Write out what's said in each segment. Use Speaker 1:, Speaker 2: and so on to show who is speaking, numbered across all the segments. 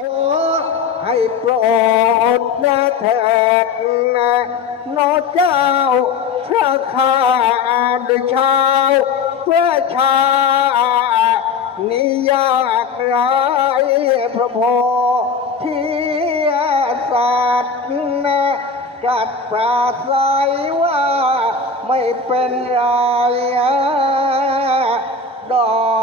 Speaker 1: ขอให้โปรดนะเถิดนะนอเจ้าพระข้าดยชาวเพื่อชานิยากไรพระโพธิสัตว์นะกัดปราศัยว่าไม่เป็นไรดอก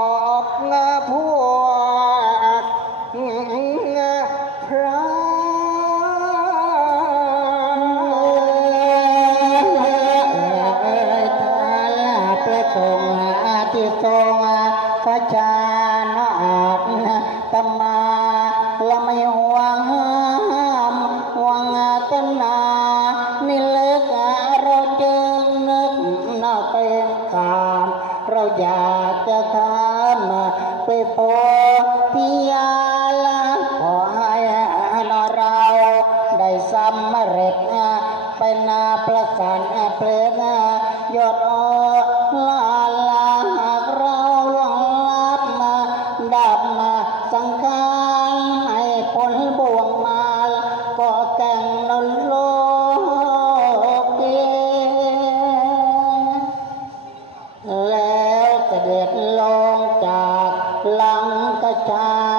Speaker 1: พระ
Speaker 2: ชาณะตมาละไม่ห่วงห้ามห่วงกันนานี่เลิกเราจึงนึกน่าเป็นคามเราอยากจะทำไปโพธิยาละขอให้เราได้สำเร็จเป็นประสานเพลงยอดอ ดับมาสังขารให้ผลบ่วงมาก็แก่งนโลกเีแล้วเสด็จลงจากหลังกระชา